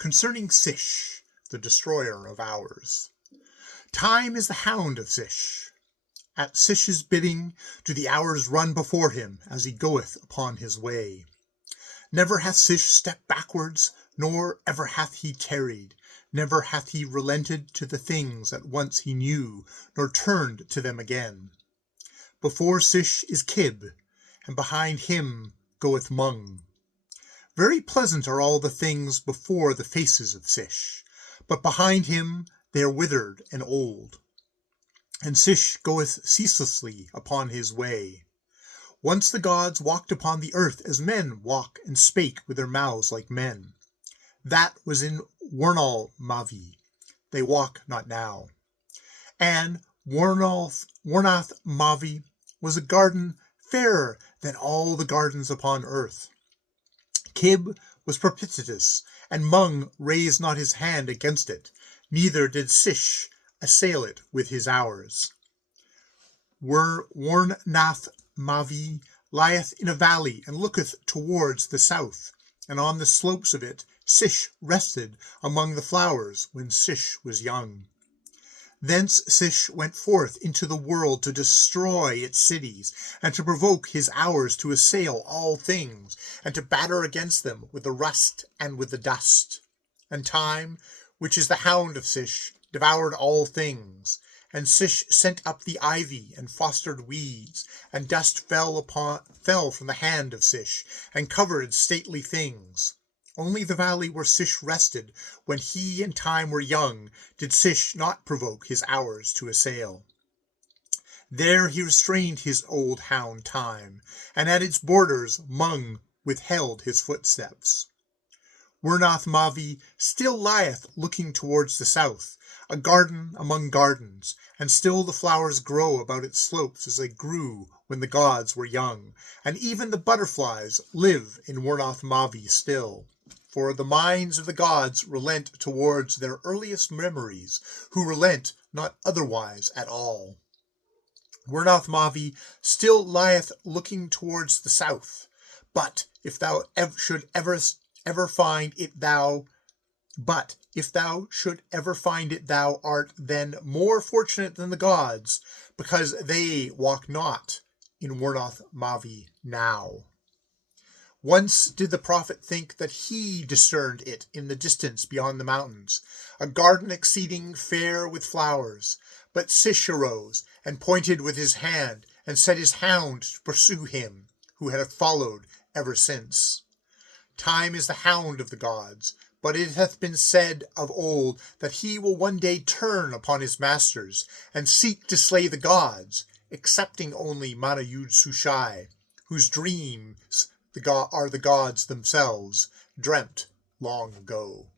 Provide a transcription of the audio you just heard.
Cncrnng Ssh, the destroyer of hours. Time is the hound of Ssh. At Ssh's bidding do the hours run before him as he goeth upon his way. Never hath Ssh stepped backwards, nor ever hath he tarried. Never hath he relented to the things that once he knew, nor turned to them again. Before Ssh is Kib, and behind him goeth Mung. Very pleasant are all the things before the faces of Ssh, but behind him they are withered and old. And Ssh goeth ceaselessly upon his way. Once the gods walked upon the earth as men walk, and spake with their mouths like men. That was in Warnal Mavi. They walk not now. And Warnath Mavi was a garden fairer than all the gardens upon earth. Kib was propitious, and Mung raised not his hand against it, neither did Ssh assail it with his hours. Warnath Mavi lieth in a valley, and looketh towards the south, and on the slopes of it Ssh rested among the flowers when Ssh was young. Thence Ssh went forth into the world to destroy its cities, and to provoke his hours to assail all things, and to batter against them with the rust and with the dust. And time, which is the hound of Ssh, devoured all things. And Ssh sent up the ivy and fostered weeds, and dust fell from the hand of Ssh, and covered stately things. Only the valley where Ssh rested, when he and time were young, did Ssh not provoke his hours to assail. There he restrained his old hound Time, and at its borders Mung withheld his footsteps. Warnath Mavi still lieth looking towards the south, a garden among gardens, and still the flowers grow about its slopes as they grew when the gods were young, and even the butterflies live in Warnath Mavi still. For the minds of the gods relent towards their earliest memories, who relent not otherwise at all. Warnath Mavi still lieth looking towards the south, but if thou should ever find it, thou art then more fortunate than the gods, because they walk not in Warnath Mavi now. Once did the prophet think that he discerned it in the distance beyond the mountains, a garden exceeding fair with flowers. But Ssh arose, and pointed with his hand, and set his hound to pursue him, who had followed ever since. Time is the hound of the gods, but it hath been said of old that he will one day turn upon his masters, and seek to slay the gods, excepting only Manayud Sushai, whose dreams are the gods themselves, dreamt long ago.